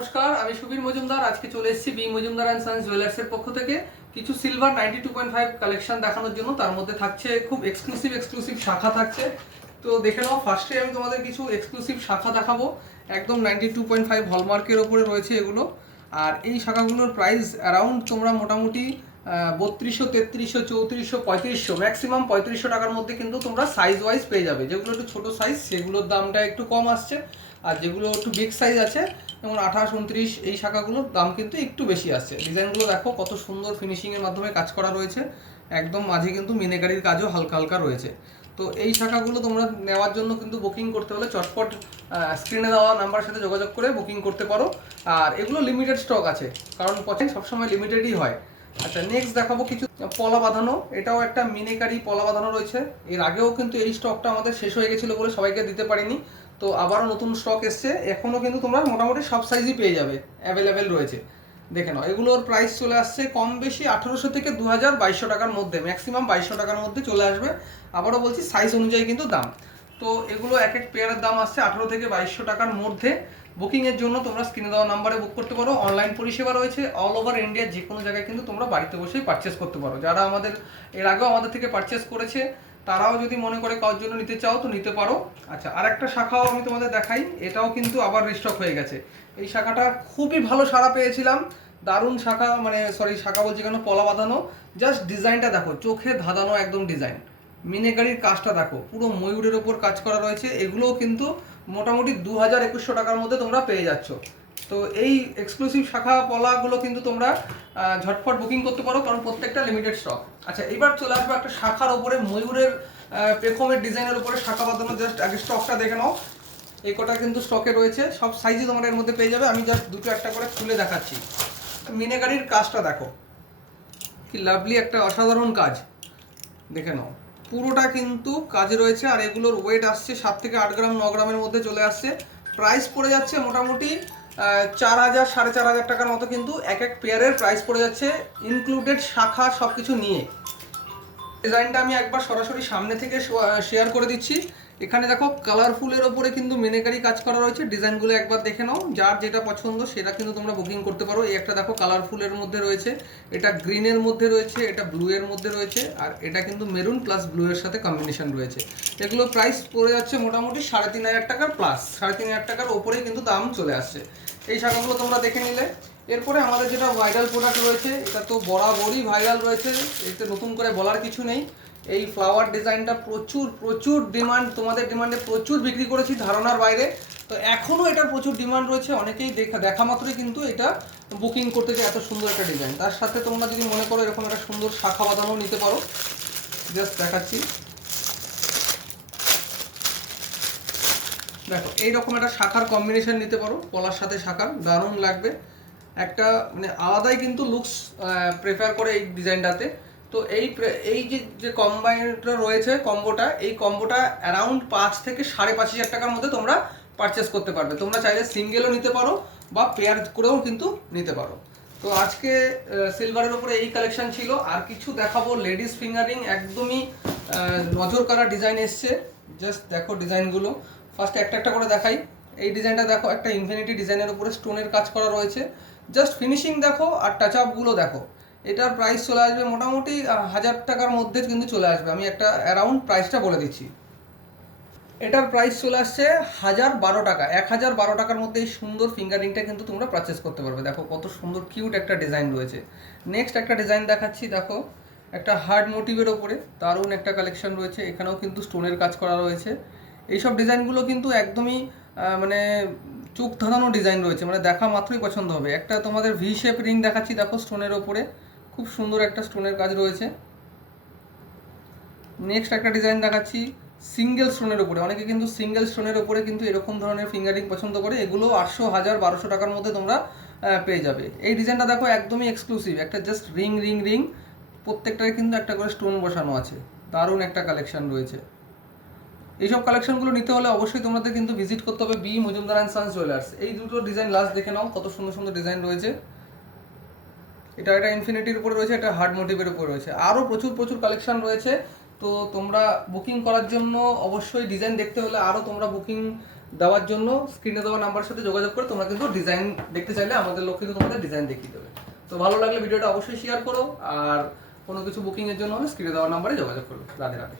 নমস্কার, আমি সুবীর মজুমদার। আজকে চলে এসেছি বি মজুমদার অ্যান্ড সন্স জুয়েলার্সের পক্ষ থেকে কিছু সিলভার 92.5 কালেকশন দেখানোর জন্য। তার মধ্যে থাকছে খুব এক্সক্লুসিভ শাখা থাকছে। তো দেখে নাও, ফার্স্টে আমি তোমাদের কিছু এক্সক্লুসিভ শাখা দেখাবো। একদম 92.5 হলমার্কের ওপরে রয়েছে এগুলো। আর এই শাখাগুলোর প্রাইস অ্যারাউন্ড তোমরা মোটামুটি 3200, 3300, 3400, 3500, ম্যাক্সিমাম 3500 টাকার মধ্যে কিন্তু তোমরা সাইজ ওয়াইজ পেয়ে যাবে। যেগুলো একটু ছোটো সাইজ সেগুলোর দামটা একটু কম আসছে, আর যেগুলো একটু বিগ সাইজ আছে যেমন 28, 29 এই শাখাগুলোর দাম কিন্তু একটু বেশি আসছে। ডিজাইনগুলো দেখো কত সুন্দর ফিনিশিংয়ের মাধ্যমে কাজ করা রয়েছে, একদম মাঝে কিন্তু মিনেকারির কাজও হালকা হালকা রয়েছে। তো এই শাখাগুলো তোমরা নেওয়ার জন্য কিন্তু বুকিং করতে হলে চটপট স্ক্রিনে দেওয়া নাম্বারের সাথে যোগাযোগ করে বুকিং করতে পারো। আর এগুলো লিমিটেড স্টক আছে, কারণ পছন্দ সবসময় লিমিটেডই হয়। আচ্ছা, নেক্সট দেখাবো কিছু পলা বাঁধানো। এটাও একটা মিনেকারি পলা বাঁধানো রয়েছে। এর আগেও কিন্তু এই স্টকটা আমাদের শেষ হয়ে গেছিলো বলে সবাইকে দিতে পারিনি, তো আবারও নতুন স্টক এসছে। এখনও কিন্তু তোমরা মোটামুটি সব সাইজই পেয়ে যাবে, অ্যাভেলেবেল রয়েছে। দেখে নাও, এগুলোর প্রাইস চলে আসছে কম বেশি 1800 থেকে 2200 টাকার মধ্যে, ম্যাক্সিমাম 2200 টাকার মধ্যে চলে আসবে। আবারও বলছি, সাইজ অনুযায়ী কিন্তু দাম। তো এগুলো এক এক পেয়ারের দাম আসছে 18 থেকে 2200 টাকার মধ্যে। বুকিংয়ের জন্য তোমরা স্ক্রিনে দেওয়া নাম্বারে বুক করতে পারো। অনলাইন পরিষেবা রয়েছে, অল ওভার ইন্ডিয়ার যে কোনো জায়গায় কিন্তু তোমরা বাড়িতে বসেই পারচেস করতে পারো। যারা আমাদের এর আগেও আমাদের থেকে পারচেস করেছে তারাও যদি মনে করে কারোর জন্য নিতে চাও তো নিতে পারো। আচ্ছা, আর একটা শাখাও আমি তোমাদের দেখাই, এটাও কিন্তু আবার রিস্টক হয়ে গেছে। এই শাখাটা খুবই ভালো সাড়া পেয়েছিলাম, দারুণ শাখা, শাখা বলছি কেন, পলা বাঁধানো। জাস্ট ডিজাইনটা দেখো, চোখে ধাঁধানো একদম ডিজাইন। মিনেকারির কাজটা দেখো, পুরো ময়ূরের ওপর কাজ করা রয়েছে। এগুলোও কিন্তু মোটামুটি 2100 টাকার মধ্যে তোমরা পেয়ে যাচ্ছ। তো এই এক্সক্লুসিভ শাখা পলাগুলো কিন্তু তোমরা ঝটফট বুকিং করতে পারো, কারণ প্রত্যেকটা লিমিটেড স্টক। আচ্ছা, এবার চলে আসবে একটা শাখার ওপরে ময়ূরের পেখমের ডিজাইনের উপরে শাখা বাঁধানো। জাস্ট আগে স্টকটা দেখে নাও, এই কটা কিন্তু স্টকে রয়েছে, সব সাইজই তোমরা এর মধ্যে পেয়ে যাবে। আমি জাস্ট দুটো একটা করে খুলে দেখাচ্ছি। মিনেকারির কাজটা দেখো, কি লাভলি একটা অসাধারণ কাজ। দেখে নাও, পুরোটা কিন্তু কাজে রয়েছে। আর এগুলোর ওয়েট আসছে 7 থেকে 8 গ্রাম, 9 গ্রামের মধ্যে চলে আসছে। প্রাইস পড়ে যাচ্ছে মোটামুটি 4000, 4500 টাকার মতো কিন্তু এক এক পেয়ারের প্রাইস পড়ে যাচ্ছে, ইনক্লুডেড শাখা সব কিছু নিয়ে। ডিজাইনটা আমি একবার সরাসরি সামনে থেকে শেয়ার করে দিচ্ছি। এখানে দেখো, কালারফুলের ওপরে কিন্তু মিনেকারি কাজ করা রয়েছে। ডিজাইনগুলো একবার দেখে নাও, যার যেটা পছন্দ সেটা কিন্তু তোমরা বুকিং করতে পারো। এই একটা দেখো কালারফুলের মধ্যে রয়েছে, এটা গ্রিনের মধ্যে রয়েছে, এটা ব্লু এর মধ্যে রয়েছে, আর এটা কিন্তু মেরুন প্লাস ব্লু এর সাথে কম্বিনেশন রয়েছে। এগুলো প্রাইস পড়ে যাচ্ছে মোটামুটি 3500 টাকার প্লাস, 3500 টাকার ওপরেই কিন্তু দাম চলে আসছে। এই শাখাগুলো তোমরা দেখে নিলে। এরপরে আমাদের যেটা ভাইরাল প্রোডাক্ট রয়েছে, এটা তো বরাবরই ভাইরাল রয়েছে, এতে নতুন করে বলার কিছু নেই। এই ফ্লাওয়ার ডিজাইনটা প্রচুর ডিমান্ড, তোমাদের ডিমান্ডে প্রচুর বিক্রি করেছি, ধারণার বাইরে। তো এখনও এটার প্রচুর ডিমান্ড রয়েছে, অনেকেই দেখা মাত্রই কিন্তু এটা বুকিং করতে চায়, এত সুন্দর একটা ডিজাইন। তার সাথে তোমরা যদি মনে করো এরকম একটা সুন্দর শাখা বাঁধানো নিতে পারো, জাস্ট দেখাচ্ছি। দেখো, এইরকম একটা শাখার কম্বিনেশন নিতে পারো, পলার সাথে শাখার, দারুণ লাগবে। একটা মানে আলাদাই কিন্তু লুকস প্রেফার করে এই ডিজাইনটাতে। তো এই যে কম্বাইনটা রয়েছে, এই কম্বোটা অ্যারাউন্ড 5 থেকে 5500 টাকার মধ্যে তোমরা পারচেস করতে পারবে। তোমরা চাইলে সিঙ্গেলও নিতে পারো বা পেয়ার করেও কিন্তু নিতে পারো। তো আজকে সিলভারের উপরে এই কালেকশন ছিল। আর কিছু দেখাবো লেডিস ফিঙ্গারিং, একদমই নজর কাড়া ডিজাইন এসছে। জাস্ট দেখো ডিজাইনগুলো, ফার্স্ট একটা একটা করে দেখাই। এই ডিজাইনটা দেখো, একটা ইনফিনিটি ডিজাইনের উপরে স্টোনের কাজ করা রয়েছে। জাস্ট ফিনিশিং দেখো আর টাচ আপগুলো দেখো। এটার প্রাইস চলে আসবে মোটামুটি 1000 টাকার মধ্যে কিন্তু চলে আসবে। আমি একটা অ্যারাউন্ড প্রাইসটা বলে দিচ্ছি। এটার প্রাইস চলে আসছে 1012 টাকা। 1012 টাকার মধ্যে এই সুন্দর ফিঙ্গারিংটা কিন্তু তোমরা পারচেস করতে পারবে। দেখো কত সুন্দর কিউট একটা ডিজাইন রয়েছে। নেক্সট একটা ডিজাইন দেখাচ্ছি, দেখো একটা হার্ড মোটিভের ওপরে দারুণ একটা কালেকশন রয়েছে। এখানেও কিন্তু স্টোনের কাজ করা রয়েছে। এইসব ডিজাইনগুলো কিন্তু একদমই মানে চোখ ধাঁধানো ডিজাইন রয়েছে, মানে দেখা মাত্রই পছন্দ হবে। একটা তোমাদের ভি শেপ রিং দেখাচ্ছি, দেখো স্টোনের ওপরে খুব সুন্দর একটা স্টোনের কাজ রয়েছে। নেক্সট একটা ডিজাইন দেখাচ্ছি সিঙ্গেল স্টোনের উপরে। অনেকে কিন্তু সিঙ্গেল স্টোনের উপরে কিন্তু এরকম ধরনের ফিঙ্গারিং পছন্দ করে। এগুলো 800, 1000, 1200 টাকার মধ্যে তোমরা পেয়ে যাবে। এই ডিজাইনটা দেখো, একদমই এক্সক্লুসিভ, একটা জাস্ট রিং, প্রত্যেকটায় কিন্তু একটা করে স্টোন বসানো আছে। দারুণ একটা কালেকশন রয়েছে। এইসব কালেকশনগুলো নিতে হলে অবশ্যই তোমাদের কিন্তু ভিজিট করতে হবে B Majumdar and sons jewellers. এই দুটো ডিজাইন লাস্ট দেখে নাও, কত সুন্দর সুন্দর ডিজাইন রয়েছে। এটা একটা ইনফিনিটির উপরে রয়েছে, এটা হার্ড মোটিভের উপরে রয়েছে। আরও প্রচুর কালেকশন রয়েছে। তো তোমরা বুকিং করার জন্য অবশ্যই ডিজাইন দেখতে হলে আরও তোমরা বুকিং দেওয়ার জন্য স্ক্রিনে দেওয়া নাম্বারের সাথে যোগাযোগ করে তোমরা কিন্তু ডিজাইন দেখতে চাইলে আমাদের লোক কিন্তু তোমাদের ডিজাইন দেখিয়ে দেবে। তো ভালো লাগলে ভিডিওটা অবশ্যই শেয়ার করো, আর কোনো কিছু বুকিংয়ের জন্য হলে স্ক্রিনে দেওয়া নাম্বারে যোগাযোগ করো। রাধে রাধে।